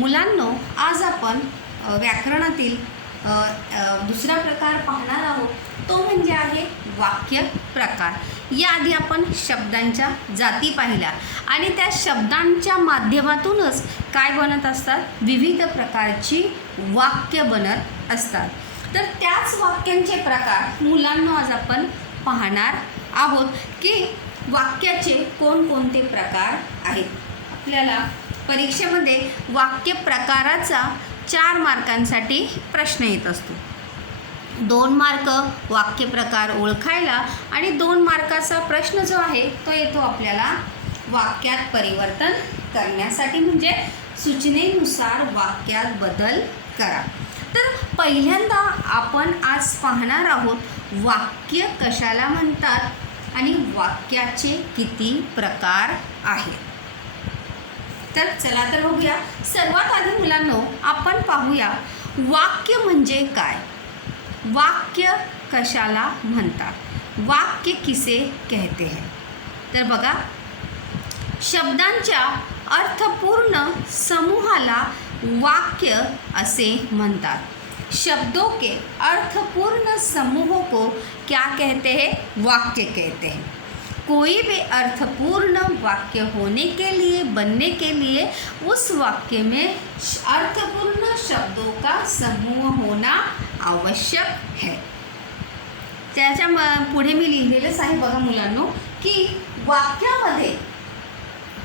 मुलांनो, आज आपण व्याकरणातील दुसरा प्रकार पाहणार आहोत. तो म्हणजे आहे वाक्य प्रकार. याआधी आपण शब्दांच्या जाती पाहिल्या आणि त्या शब्दांच्या माध्यमातूनच काय बनत असतात, विविध प्रकारची वाक्य बनत असतात. तर त्याच वाक्यांचे प्रकार मुलांनो आज आपण पाहणार आहोत की वाक्याचे कोणकोणते प्रकार आहेत. आपल्याला परीक्षेमध्ये वाक्य प्रकाराचा 4 मार्कांसाठी प्रश्न येत असतो. 2 मार्क वाक्य प्रकार ओळखायला आणि 2 मार्काचा प्रश्न जो आहे तो येतो आपल्याला वाक्यात परिवर्तन करण्यासाठी, म्हणजे सूचनेनुसार वाक्यात बदल करा. तर पहिल्यांदा आपण आज पाहणार आहोत वाक्य कशाला म्हणतात आणि वाक्याचे किती प्रकार आहेत. तर चला तर बघूया. सर्वात आधी मुलांनो आपण पाहूया वाक्य म्हणजे काय, वाक्य कशाला म्हणतात, वाक्य किसे कहते हैं. तर बघा, शब्दांच्या अर्थपूर्ण समूहाला वाक्य असे म्हणतात. शब्दों के अर्थपूर्ण समूहों को क्या कहते हैं, वाक्य कहते हैं. कोई भी अर्थपूर्ण वाक्य होने के लिए, बनने के लिए उस वाक्य में अर्थपूर्ण शब्दों का समूह होना आवश्यक है. त्याच्या पुढे मी लिहिलेलंच आहे बघा मुलांनो की वाक्यामध्ये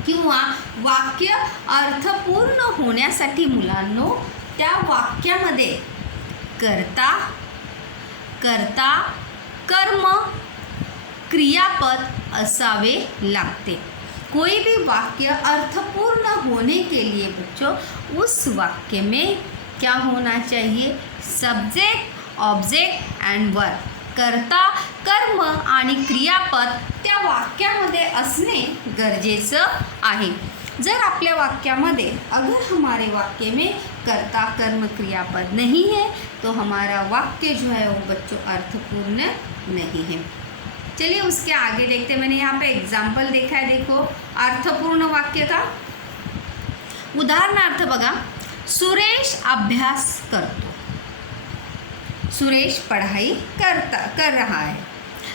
किंवा वाक्य अर्थपूर्ण होण्यासाठी मुलांनो त्या वाक्यामध्ये कर्ता, कर्ता, कर्म, क्रियापद असावे लागते. कोई भी वाक्य अर्थपूर्ण होने के लिए बच्चों उस वाक्य में क्या होना चाहिए, सब्जेक्ट, ऑब्जेक्ट एंड वर्ब. कर्ता, कर्म आणि क्रियापद त्या वाक्यामध्ये असणे गरजेचं आहे. जर आपल्या वाक्यामध्ये अगर हमारे वाक्य में कर्ता, कर्म, क्रियापद नहीं है तो हमारा वाक्य जो है वो बच्चों अर्थपूर्ण नहीं है. चलिए उसके आगे देखते हैं. मैंने यहाँ पे एग्जाम्पल देखा है, देखो अर्थपूर्ण वाक्य का. उदाहरणार्थ बघा, सुरेश अभ्यास करतो. सुरेश पढ़ाई कर रहा है.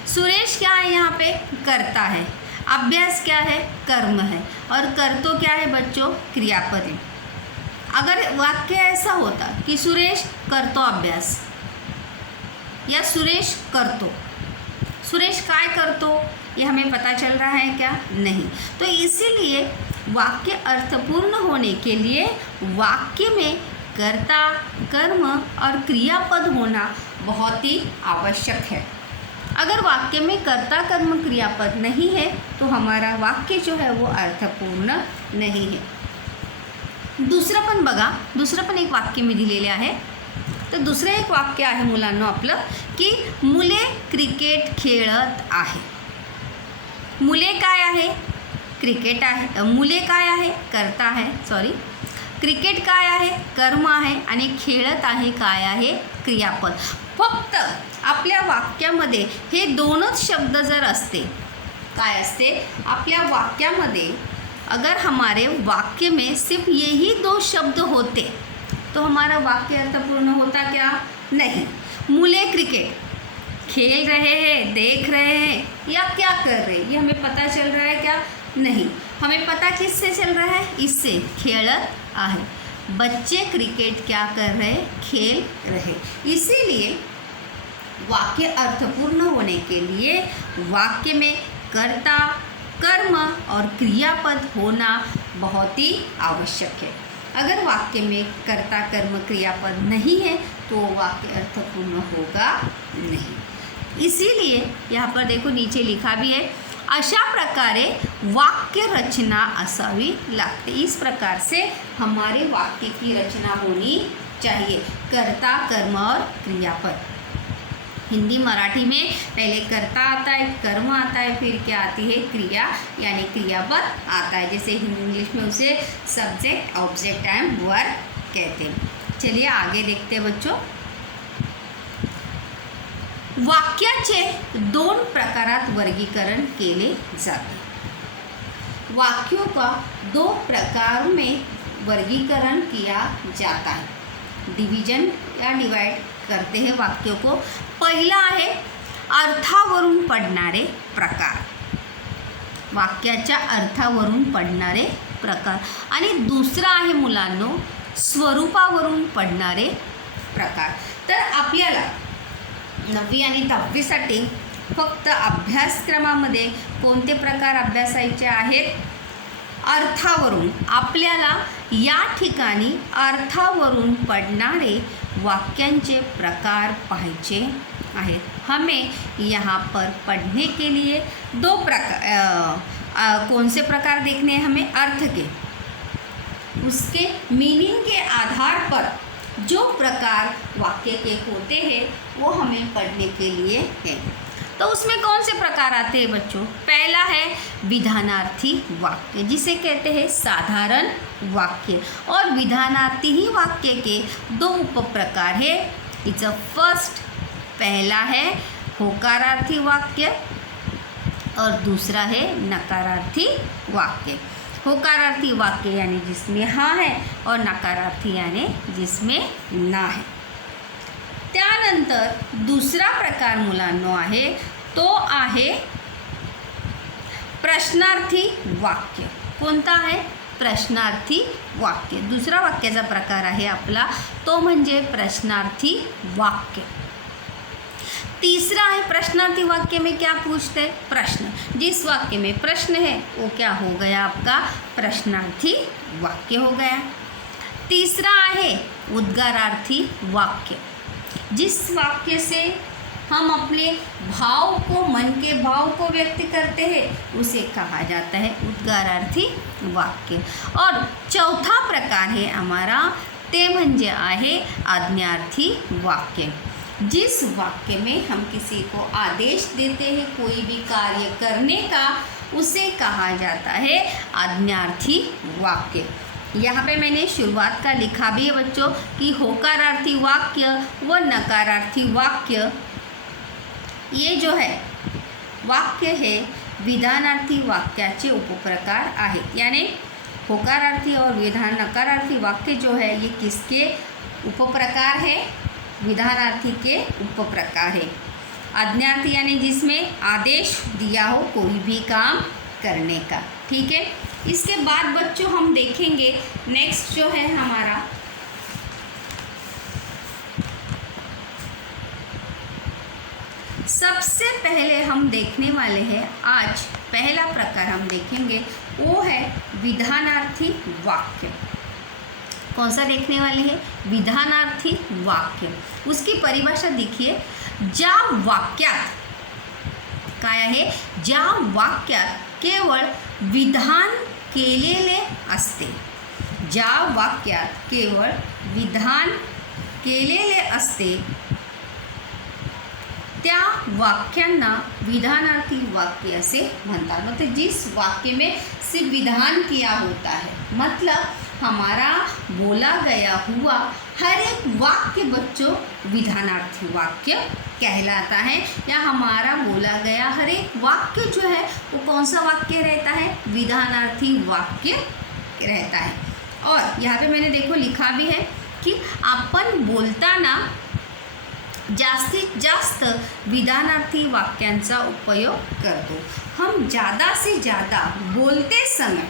सुरेश क्या है, यहाँ पे करता है. अभ्यास क्या है, कर्म है. और करतो क्या है बच्चों, क्रियापद है. अगर वाक्य ऐसा होता कि सुरेश करतो अभ्यास या सुरेश करतो, सुरेश काय करतो ये हमें पता चल रहा है क्या, नहीं. तो इसीलिए वाक्य अर्थपूर्ण होने के लिए वाक्य में कर्ता, कर्म और क्रियापद होना बहुत ही आवश्यक है. अगर वाक्य में कर्ता, कर्म, क्रियापद नहीं है तो हमारा वाक्य जो है वो अर्थपूर्ण नहीं है. दुसरं पण बघा, दुसरं पण एक वाक्य मी दिलेले आहे. तर दुसरं एक वाक्य आहे मुलांनो आपलं की मुले क्रिकेट खेळत आहे. मुले काय आहे, क्रिकेट आहे. मुले काय आहे, करता आहे, सॉरी. क्रिकेट काय आहे, कर्म आहे आणि खेळत आहे काय आहे, क्रियापद. फक्त आपल्या वाक्यामध्ये हे 2च शब्द जर असते, काय असते आपल्या वाक्यामध्ये, अगर हमारे वाक्य में सिर्फ यही 2 शब्द होते तो हमारा वाक्य अर्थपूर्ण होता क्या, नहीं. मुले क्रिकेट खेल रहे हैं, देख रहे हैं या क्या कर रहे हैं ये हमें पता चल रहा है क्या, नहीं. हमें पता किससे चल रहा है, इससे, खेलत आहे. बच्चे क्रिकेट क्या कर रहे, खेल रहे. इसीलिए वाक्य अर्थपूर्ण होने के लिए वाक्य में कर्ता, कर्म और क्रियापद होना बहुत ही आवश्यक है. अगर वाक्य में कर्ता, कर्म, क्रियापद नहीं है तो वाक्य अर्थपूर्ण होगा नहीं. इसीलिए यहाँ पर देखो नीचे लिखा भी है, अशा प्रकारे वाक्य रचना असावी लागते. इस प्रकार से हमारे वाक्य की रचना होनी चाहिए, कर्ता, कर्म और क्रियापद. हिंदी मराठी में पहले कर्ता आता है, कर्म आता है, फिर क्या आती है, क्रिया यानी क्रियापद आता है. जैसे इंग्लिश में उसे सब्जेक्ट, ऑब्जेक्ट एंड वर्ब कहते हैं. चलिए आगे देखते हैं बच्चों. वाक्याचे 2 प्रकारात वर्गीकरण केले जाते. वाक्यों का 2 प्रकार में वर्गीकरण किया जाता है, डिवीजन या डिवाइड करते हैं वाक्यों को। पहिला आहे अर्थावरून पडणारे प्रकार, वाक्याच्या अर्थावरून पडणारे प्रकार, आणि दुसरा आहे मुलांनो स्वरूपावरून पडणारे प्रकार। तर आपल्याला 9वी आणि 10वीसाठी फक्त अभ्यासक्रमामध्ये कोणते प्रकार अभ्यासायचे आहेत? अर्थावरून। आपल्याला या ठिकाणी अर्थावरून पडणारे वाक्यांचे प्रकार पाहायचे आहेत। हमें यहाँ पर पढ़ने के लिए दो प्रकार कौन से प्रकार देखने हैं हमें? अर्थ के, उसके मीनिंग के आधार पर जो प्रकार वाक्य के होते हैं वो हमें पढ़ने के लिए है। तो उसमें कौन से प्रकार आते हैं बच्चों? पहला है विधानार्थी वाक्य, जिसे कहते हैं साधारण वाक्य, और विधानार्थी ही वाक्य के दो उपप्रकार है। इट्स अ फर्स्ट, पहला है होकारार्थी वाक्य और दूसरा है नकारार्थी वाक्य। होकारार्थी वाक्य यानी जिसमें हाँ है, और नकारार्थी यानी जिसमें ना है। त्यानंतर दुसरा प्रकार मुलांनो आहे तो आहे प्रश्नार्थी वाक्य। कोणता आहे? प्रश्नार्थी वाक्य। दुसरा वाक्याचा प्रकार आहे आपला तो म्हणजे प्रश्नार्थी वाक्य। तीसरा है प्रश्नार्थी वाक्य में क्या पूछते हैं? प्रश्न। जिस वाक्य में प्रश्न है वो क्या हो गया? आपका प्रश्नार्थी वाक्य हो गया। तीसरा है उद्गारार्थी वाक्य, जिस वाक्य से हम अपने भाव को, मन के भाव को व्यक्त करते हैं उसे कहा जाता है उद्गारार्थी वाक्य। और चौथा प्रकार है हमारा ते म्हणजे आहे आज्ञार्थी वाक्य। जिस वाक्य में हम किसी को आदेश देते हैं कोई भी कार्य करने का, उसे कहा जाता है आज्ञार्थी वाक्य। यहाँ पे मैंने शुरुआत का लिखा भी है बच्चों कि होकारार्थी वाक्य व नकारार्थी वाक्य, ये जो है वाक्य है विधानार्थी वाक्याचे उपप्रकार आहेत। यानी होकारार्थी और नकारार्थी वाक्य जो है ये किसके उपप्रकार है? विधानार्थी के उपप्रकार है। आज्ञार्थी यानी जिसमें आदेश दिया हो कोई भी काम करने का। ठीक है, इसके बाद बच्चों हम देखेंगे नेक्स्ट जो है हमारा सबसे पहले हम देखने वाले हैं आज पहला प्रकार हम देखेंगे वो है विधानार्थी वाक्य। कौन सा देखने वाले हैं? विधानार्थी वाक्य। उसकी परिभाषा देखिए, ज्या वाक्यात काय आहे? ज्या वाक्यात केवळ विधान केलेले असते, ज्या वाक्यात केवळ विधान केलेले असते त्या वाक्यांना विधानार्थी वाक्य असे म्हणतात। मतलब जिस वाक्य में सिर्फ विधान किया होता है, मतलब हमारा बोला गया हुआ हर एक वाक्य बच्चों विधानार्थी वाक्य कहलाता है। या हमारा बोला गया हर एक वाक्य जो है वो कौन सा वाक्य रहता है? विधानार्थी वाक्य रहता है। और यहाँ पे मैंने देखो लिखा भी है कि आपण बोलताना जास्तीत जास्त विधानार्थी वाक्यांचा उपयोग करतो। हम ज़्यादा से ज़्यादा बोलते समय,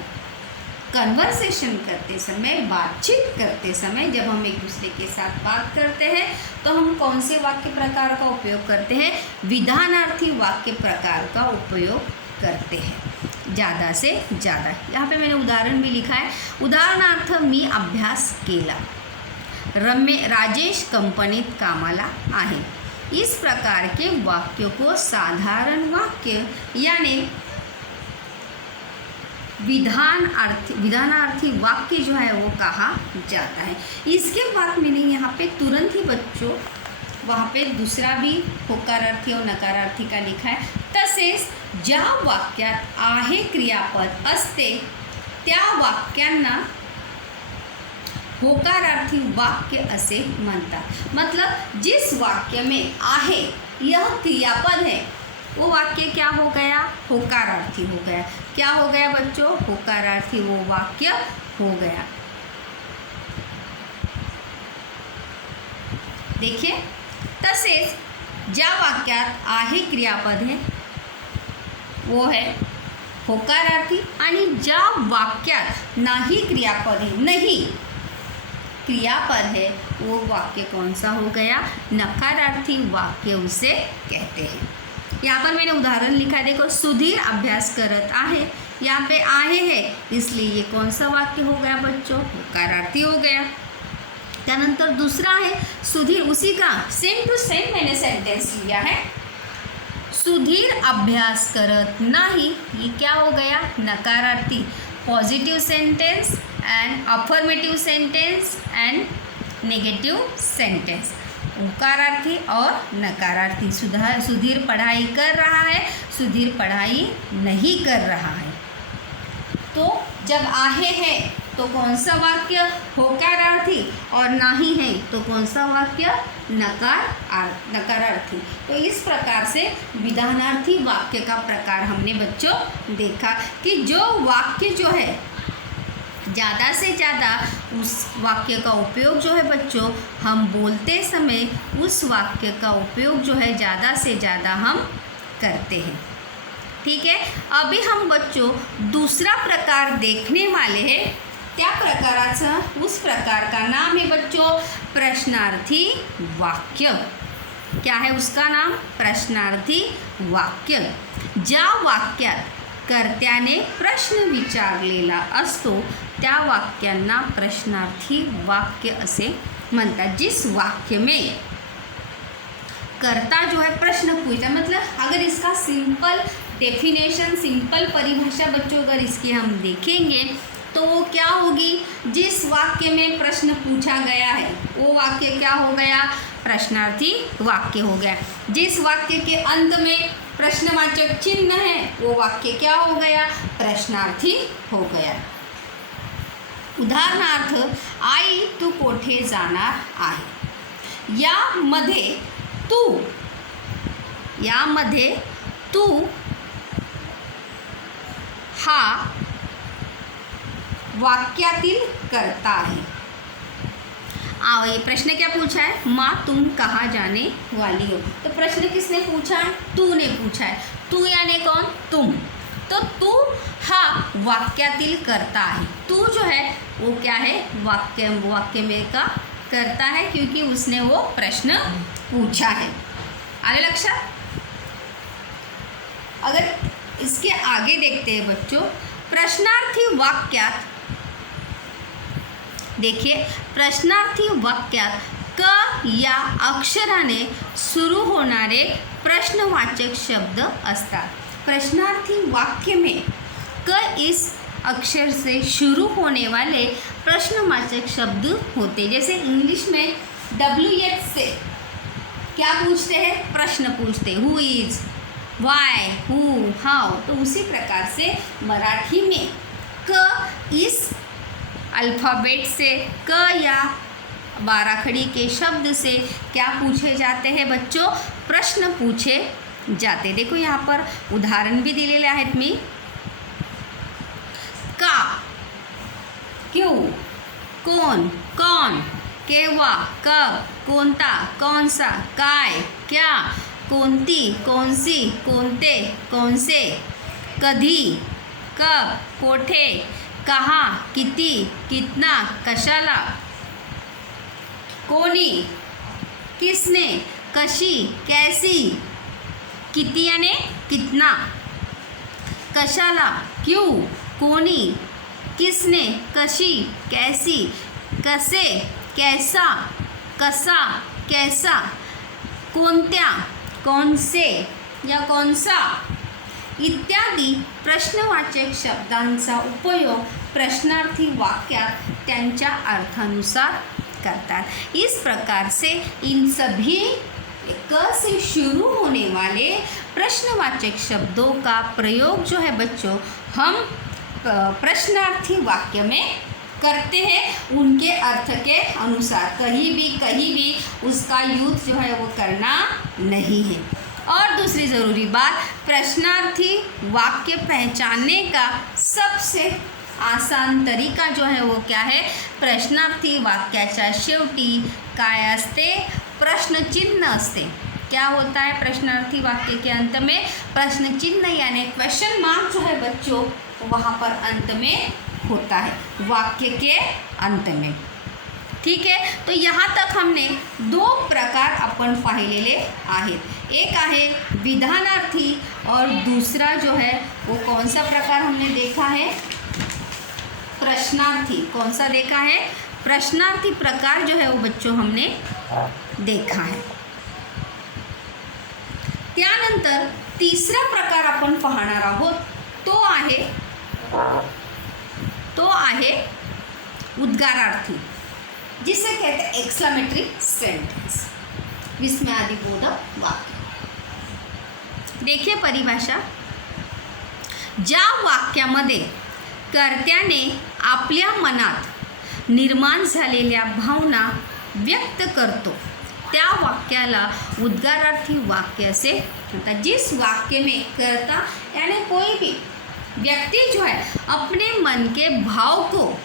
कन्वर्सेशन करते समय, बातचीत करते समय, जब हम एक दूसरे के साथ बात करते हैं तो हम कौन से वाक्य प्रकार का उपयोग करते हैं? विधानार्थी वाक्य प्रकार का उपयोग करते हैं ज़्यादा से ज़्यादा। यहाँ पे मैंने उदाहरण भी लिखा है। उदाहरणार्थ मी अभ्यास केला, राजेश कंपनीत कामाला आहे। इस प्रकार के वाक्यों को साधारण वाक्य यानी विधानार्थी वाक्य जो है वो कहा जाता है। इसके बाद मैंने यहाँ पे तुरंत ही बच्चों वहाँ पे दूसरा भी होकारार्थी और नकारार्थी का लिखा है। तसेच ज्या वाक्यात आहे क्रियापद असते त्या वाक्यांना होकारार्थी वाक्य असे म्हणतात। मतलब जिस वाक्य में आहे यह क्रियापद है वो वाक्य क्या हो गया? होकारार्थी हो गया। क्या हो गया बच्चों? होकारार्थी वो वाक्य हो गया। देखिए, तसेच ज्या वाक्यात आहे क्रियापद है वो है होकारार्थी, आणि ज्या वाक्यात नाही क्रियापद है, नहीं क्रियापद है, वो वाक्य कौन सा हो गया? नकारार्थी वाक्य उसे कहते हैं। यहाँ पर मैंने उदाहरण लिखा है, देखो, सुधीर अभ्यास करत आहे, यहाँ पे आहे है, इसलिए ये कौन सा वाक्य हो गया बच्चों? होकारार्थी हो गया। त्यानंतर दूसरा है सुधीर, उसी का सेम टू सेम मैंने सेंटेंस लिया है, सुधीर अभ्यास करत नाही, ये क्या हो गया? नकारार्थी। Positive sentence and affirmative sentence and negative sentence, होकारार्थी और नकारार्थी। सुधीर पढ़ाई कर रहा है, सुधीर पढ़ाई नहीं कर रहा है। तो जब आहे है तो कौन सा वाक्य? होकारार्थी, और नहीं है तो कौन सा वाक्य? नकारार्थी। तो इस प्रकार से विधानार्थी वाक्य का प्रकार हमने बच्चों देखा कि जो वाक्य जो है ज़्यादा से ज़्यादा उस वाक्य का उपयोग जो है बच्चों, हम बोलते समय उस वाक्य का उपयोग जो है ज़्यादा से ज़्यादा हम करते हैं। ठीक है, अभी हम बच्चों दूसरा प्रकार देखने वाले हैं। त्या प्रकाराचं, उस प्रकार का नाम है बच्चों प्रश्नार्थी वाक्य। क्या है उसका नाम? प्रश्नार्थी वाक्य। ज्या वाक्यात कर्त्याने प्रश्न विचारलेला असतो त्या वाक्यांना प्रश्नार्थी वाक्य असे म्हणतात। जिस वाक्य में कर्ता जो है प्रश्न पूछता, मतलब अगर इसका सिंपल डेफिनेशन, सिंपल परिभाषा बच्चों अगर इसकी हम देखेंगे तो वो क्या होगी? जिस वाक्य में प्रश्न पूछा गया है वो वाक्य क्या हो गया? प्रश्नार्थी वाक्य हो गया। जिस वाक्य के अंत में प्रश्नवाचक चिन्ह है वो वाक्य क्या हो गया? प्रश्नार्थी हो गया। उदाहरणार्थ, आई तू कोठे जाणार आहे, यामध्ये तू हा वाक्यातील कर्ता आहे। ये प्रश्न क्या पूछा है? माँ तुम कहाँ जाने वाली हो। तो प्रश्न किसने पूछा है? तू ने पूछा है। तू यानी कौन? तुम। तो तू हा वाक्यातील कर्ता आहे। तू जो है वो क्या है? वाक्य में का कर्ता है, क्योंकि उसने वो प्रश्न पूछा है। आगे लक्षात? अगर इसके आगे देखते हैं बच्चों, प्रश्नार्थी वाक्यात देखिए, प्रश्नार्थी वाक्यात क या अक्षराने सुरू होणारे प्रश्नवाचक शब्द असतात। प्रश्नार्थी वाक्य में क इस अक्षर से शुरू होने वाले प्रश्नवाचक शब्द होते। जैसे इंग्लिश में WH से क्या पूछते हैं? प्रश्न पूछते, हु इज, वाई, हु, हाउ। तो उसी प्रकार से मराठी में क इस अल्फ़ाबेट से, क या 12 खड़ी के शब्द से क्या पूछे जाते हैं बच्चों? प्रश्न पूछे जाते। देखो यहाँ पर उदाहरण भी दिलेले आहेत मी। का, क्यों, कोण, कौन, केव्हा, कब, कोणता, कौन सा, काय, क्या, कोणती, कौनसी, कोणते, कौनसे, कधी, कब, कोठे, कहाँ, किती, कितना, कशाला, कोणी, किसने, कशी, कैसी, किती याने कितना, कशाला, क्यों, कोणी, किसने, कशी, कैसी, कसे, कैसा, कसा, कैसा, कोणत्या, कौनसे या कौनसा इत्यादी प्रश्नवाचक शब्दांचा उपयोग प्रश्नार्थी वाक्यात त्यांच्या अर्थानुसार करतात। इस प्रकार से इन सभी क से शुरू होने वाले प्रश्नवाचक शब्दों का प्रयोग जो है बच्चों हम प्रश्नार्थी वाक्य में करते हैं, उनके अर्थ के अनुसार। कहीं भी उसका यूज जो है वो करना नहीं है। और दूसरी ज़रूरी बात, प्रश्नार्थी वाक्य पहचानने का सबसे आसान तरीका जो है वो क्या है? प्रश्नार्थी वाक्याच्या शेवटी काय असते? प्रश्न चिन्ह असते। क्या होता है प्रश्नार्थी वाक्य के अंत में? प्रश्न चिन्ह यानी क्वेश्चन मार्क जो है बच्चों वहाँ पर अंत में होता है, वाक्य के अंत में। ठीक है, तो यहाँ तक हमने 2 प्रकार आपण पाहिलेले आहेत। एक आहे विधानार्थी और दूसरा जो है वो कौन सा प्रकार हमने देखा है? प्रश्नार्थी। कौन सा देखा है? प्रश्नार्थी प्रकार जो है वो बच्चों हमने देखा है। त्यानंतर तिसरा प्रकार आपण पाहणार आहोत, तो आहे उद्गारार्थी, जिसे कहते हैं एक्सक्लेमेटरी सेंटेंस, विस्मयादिबोधक वाक्य। देखिए परिभाषा, ज्या वाक्यामध्ये कर्त्याने आपल्या मनात निर्माण झालेल्या भावना व्यक्त करतो त्या वाक्याला उद्गारार्थी वाक्य असे म्हणतात। जिस वाक्य में कर्ता यानी कोई भी व्यक्ति जो है अपने मन के भाव को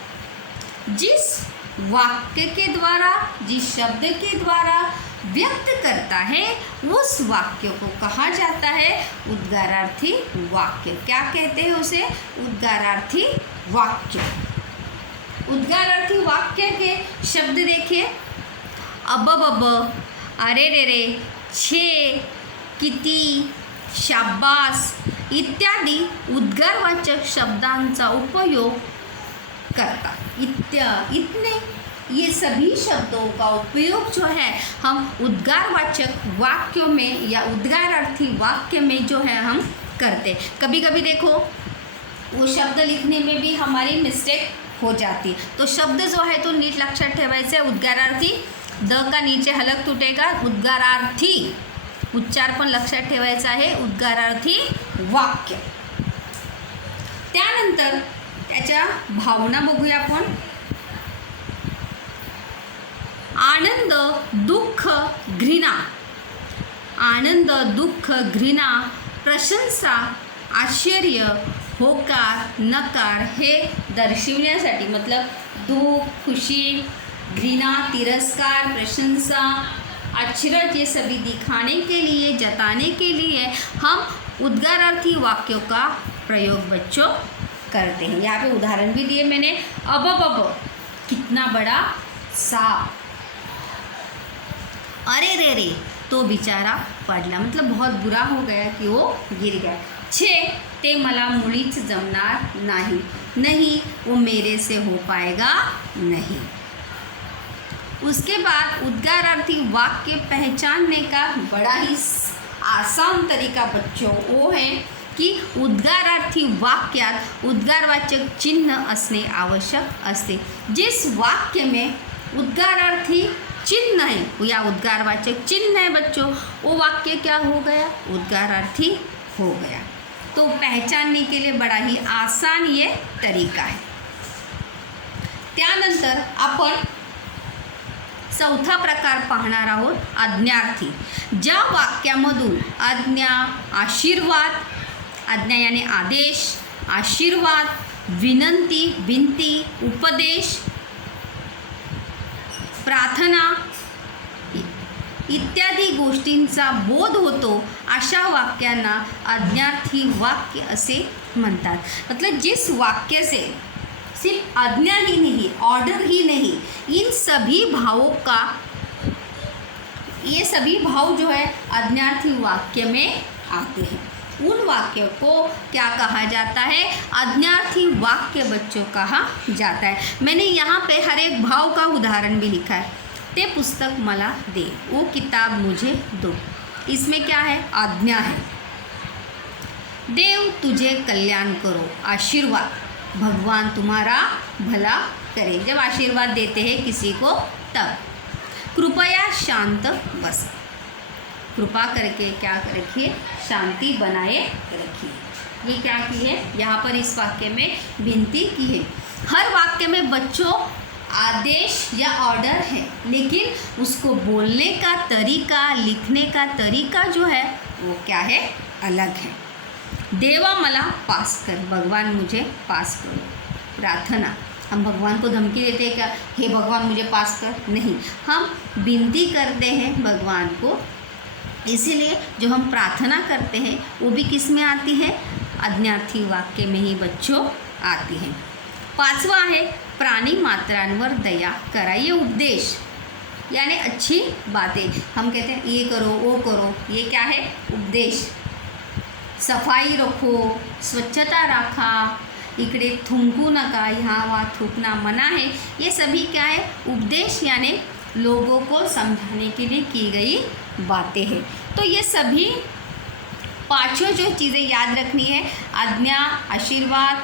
जिस वाक्य के द्वारा, जिस शब्द के द्वारा व्यक्त करता है उस वाक्य को कहा जाता है उद्गारार्थी वाक्य। क्या कहते हैं उसे? उद्गारार्थी वाक्य। उद्गारार्थी वाक्य के शब्द देखिए, अबब, अरे रे रे, छे, किती, शाबास इत्यादी उद्गारवाचक शब्दांचा उपयोग करता। इतने ये सभी शब्दों का उपयोग जो है हम उद्गारवाचक वाक्यों में या उद्गारार्थी वाक्य में जो है हम करते। कभी कभी देखो वो शब्द लिखने में भी हमारी मिस्टेक हो जाती, तो शब्द जो है तो नीट लक्षात ठेवायचे। उद्गारार्थी, द का नीचे हलक तुटेगा, उद्गारार्थी उच्चार पण लक्षात ठेवायचा आहे, उद्गारार्थी वाक्य। त्यानंतर त्याच्या भावना बघूया आपण। आनंद, दुःख, घृणा, आनंद, दुःख, घृणा, प्रशंसा, आश्चर्य, होकार, नकार हे दर्शविण्यासाठी, मतलब दुःख, खुशी, घृणा, तिरस्कार, प्रशंसा, अचरज, ये सभी दिखाने के लिए, जताने के लिए हम उद्गारार्थी वाक्यों का प्रयोग बच्चों करते हैं। यहाँ पे उदाहरण भी दिए मैंने, अब कितना बड़ा सांप, अरे रे रे तो बेचारा पडला, मतलब बहुत बुरा हो गया कि वो गिर गया। छे, ते मला मुळीच जमणार नाही, नहीं वो मेरे से हो पाएगा नहीं। उसके बाद उद्गारार्थी वाक्य पहचानने का बड़ा ही आसान तरीका बच्चों वो है की उद्गारार्थी वाक्यात उद्गारवाचक चिन्ह असणे आवश्यक असते। जिस वाक्य में उद्गारार्थी चिन्ह है या उद्गारवाचक चिन्ह है बच्चों, वो वाक्य क्या हो गया? उद्गारार्थी हो गया। तो पहचानने के लिए बड़ा ही आसान ये तरीका है। त्यानंतर आपण चौथा प्रकार पाहणार आहोत, आज्ञार्थी। ज्या वाक्यामधून आज्ञा, आशीर्वाद, आज्ञा यानी आदेश, आशीर्वाद, विनंती, विनती, उपदेश, प्रार्थना इत्यादी गोष्टींचा बोध होतो अशा वाक्यांना आज्ञार्थी वाक्य असे म्हणतात। मतलब जिस वाक्य से सिर्फ आज्ञा ही नहीं, ऑर्डर ही नहीं, इन सभी भावों का, ये सभी भाव जो है आज्ञार्थी वाक्य में आते हैं, उन वाक्यों को क्या कहा जाता है? आज्ञार्थी वाक्य बच्चों कहा जाता है। मैंने यहाँ पे हर एक भाव का उदाहरण भी लिखा है। ते पुस्तक मला दे, वो किताब मुझे दो, इसमें क्या है? आज्ञा है। देव तुझे कल्याण करो, आशीर्वाद, भगवान तुम्हारा भला करे, जब आशीर्वाद देते हैं किसी को तब। कृपया शांत बस, कृपा करके क्या रखिए? शांति बनाए रखिए। ये क्या की है? यहाँ पर इस वाक्य में विनती की है। हर वाक्य में बच्चों आदेश या ऑर्डर है, लेकिन उसको बोलने का तरीका, लिखने का तरीका जो है वो क्या है? अलग है। देवा मला पास कर, भगवान मुझे पास करो। प्रार्थना, हम भगवान को धमकी देते हैं क्या, हे भगवान मुझे पास कर, नहीं, हम विनती करते हैं भगवान को। इसीलिए जो हम प्रार्थना करते हैं वो भी किस में आती है, आज्ञार्थी वाक्य में ही बच्चों आती है। 5वां है प्राणी मात्रांवर दया करा। ये उपदेश यानी अच्छी बातें, हम कहते हैं ये करो वो करो, ये क्या है, उपदेश। सफाई रखो, स्वच्छता रखा, इकडे थूंकू नका, यहाँ वहाँ थूकना मना है, ये सभी क्या है, उपदेश यानी लोगों को समझाने के लिए की गई बातें हैं। तो ये सभी 5 जो चीज़ें याद रखनी है, आज्ञा, आशीर्वाद,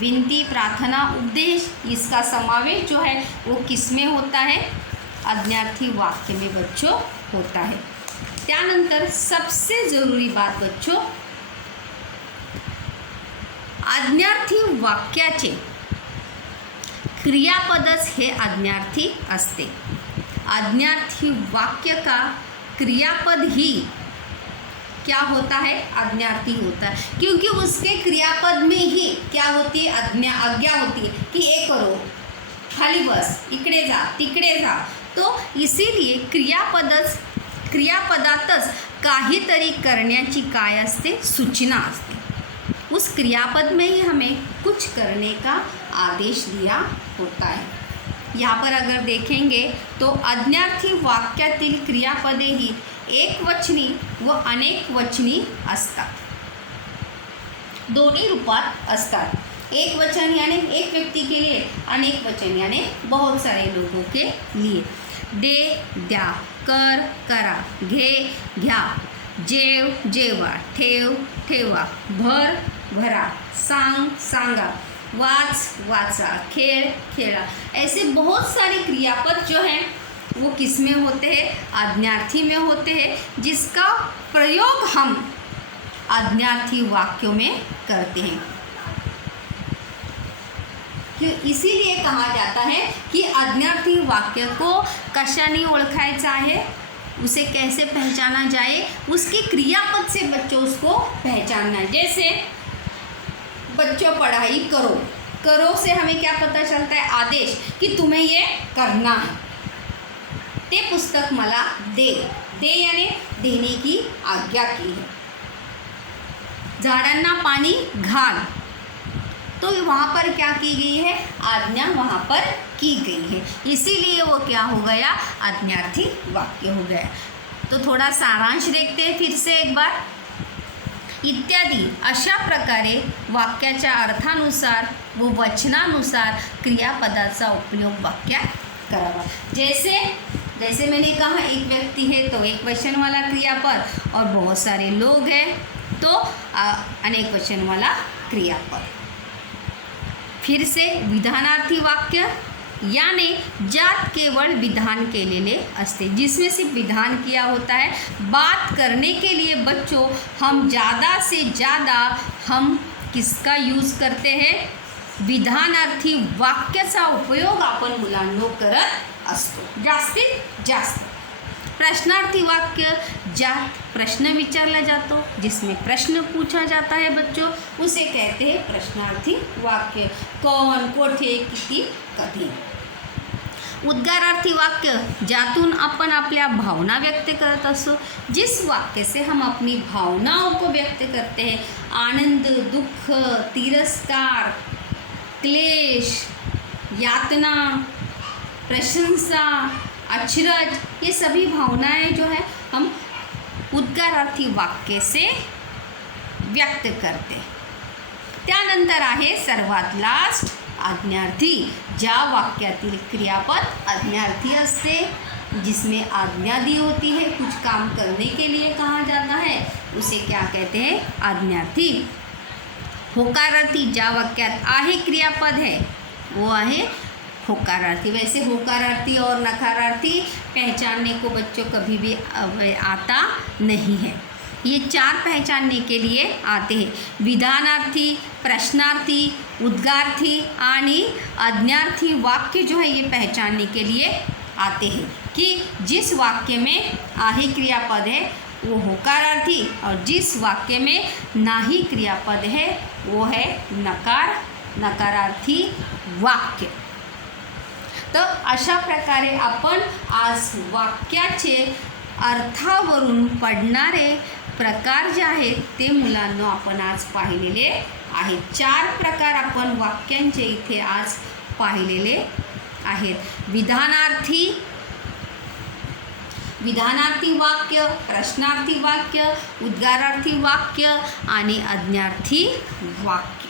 विनती, प्रार्थना, उपदेश, इसका समावेश जो है वो किस में होता है, आज्ञार्थी वाक्य में बच्चों होता है। त्यानंतर सबसे ज़रूरी बात बच्चों, आज्ञार्थी वाक्याचे क्रियापदच हे आज्ञार्थी असते। आज्ञार्थी वाक्य का क्रियापद ही क्या होता है, आज्ञार्थी होता है, क्योंकि उसके क्रियापद में ही क्या होती है, आज्ञा होती है कि ये करो, खाली बस, इकडे जा तिकडे जा। तो इसीलिए क्रियापदातच काहीतरी करण्याची काय असते, सूचना असते। उस क्रियापद में ही हमें कुछ करने का आदेश दिया होता है। यहाँ पर अगर देखेंगे तो आज्ञार्थी वाक्यातील क्रियापदे ही एकवचनी व अनेकवचनी असतात, दोन्ही रूपात असतात। एक वचन यानी एक व्यक्ति के लिए, अनेक वचन यानी बहुत सारे लोगों के लिए। दे द्या, कर करा, घे घ्या, जेव जेवा, ठेव ठेवा, भर भरा, सांग सांगा, वाच वाचा, खेल खेला, ऐसे बहुत सारे क्रियापद जो हैं वो किस में होते हैं, आज्ञार्थी में होते हैं, जिसका प्रयोग हम आज्ञार्थी वाक्यों में करते हैं। इसीलिए कहा जाता है कि आज्ञार्थी वाक्य को कशाने ओळखायचा है, उसे कैसे पहचाना जाए, उसके क्रियापद से बच्चों उसको पहचानना है। जैसे बच्चों पढ़ाई करो, करो से हमें क्या पता चलता है, आदेश कि तुम्हें ये करना है। ते पुस्तक मला दे, दे यानी देने की आज्ञा की है। झाडांना पानी घाल, तो वहाँ पर क्या की गई है, आज्ञा वहाँ पर की गई है, इसीलिए वो क्या हो गया, आज्ञार्थी वाक्य हो गया। तो थोड़ा सारांश देखते हैं फिर से एक बार। इत्यादी अशा प्रकारे वाक्याच्या अर्थानुसार व वचनानुसार क्रियापदाचा उपयोग वाक्यात करावा। जैसे मैंने कहा, एक व्यक्ति है तो एक वचन वाला क्रियापद, और बहुत सारे लोग हैं तो अनेक वचन वाला क्रियापद। फिर से विधानार्थी वाक्य यानी ज्यात केवळ विधान केलेले असते, जिसमें सिर्फ विधान किया होता है। बात करने के लिए बच्चों हम ज़्यादा से ज़्यादा हम किसका यूज़ करते हैं, विधानार्थी वाक्याचा उपयोग आपण मुलांनो करत असतो जास्तीत जास्त। प्रश्नार्थी वाक्य, ज्यात प्रश्न विचारला जातो, जिसमें प्रश्न पूछा जाता है बच्चों, उसे कहते हैं प्रश्नार्थी वाक्य। कौन, कोठे, किती, कधी। उद्गारार्थी वाक्य, ज्यातून आपण आपल्या भावना व्यक्त करत असो, जिस वाक्य से हम अपनी भावनाओं को व्यक्त करते हैं, आनंद, दुख, तिरस्कार, क्लेश, यातना, प्रशंसा, अचरज, ये सभी भावनाएं जो है हम उद्गारार्थी वाक्य से व्यक्त करते। त्यानंतर आहे सर्वात लास्ट आज्ञार्थी, ज्या वाक्यातील क्रियापद आज्ञार्थी असते, जिसमें आज्ञा दी होती है, कुछ काम करने के लिए कहा जाता है, उसे क्या कहते हैं, आज्ञार्थी। होकारार्थी, ज्या वाक्यात आहे क्रियापद है वो आहे होकारार्थी। वैसे होकारार्थी और नकारार्थी पहचानने को बच्चों कभी भी आता नहीं है, ये 4 पहचानने के लिए आते हैं। विधानार्थी, प्रश्नार्थी, उद्गारार्थी आणि आज्ञार्थी वाक्य जो है ये पहचानने के लिए आते हैं कि जिस वाक्य में आहे क्रियापद है वो होकारार्थी, और जिस वाक्य में नाही क्रियापद है वो है नकारार्थी वाक्य। तर अशा प्रकारे आपण आज वाक्याचे अर्थावरून पडणारे प्रकार जे आहेत ते मुलांना आपण आज पाहिलेले आहेत. 4 प्रकार आपण वाक्यांचे इथे आज पाहिलेले आहेत. विधानार्थी वाक्य, प्रश्नार्थी वाक्य, उद्गारार्थी वाक्य आणि आज्ञार्थी वाक्य.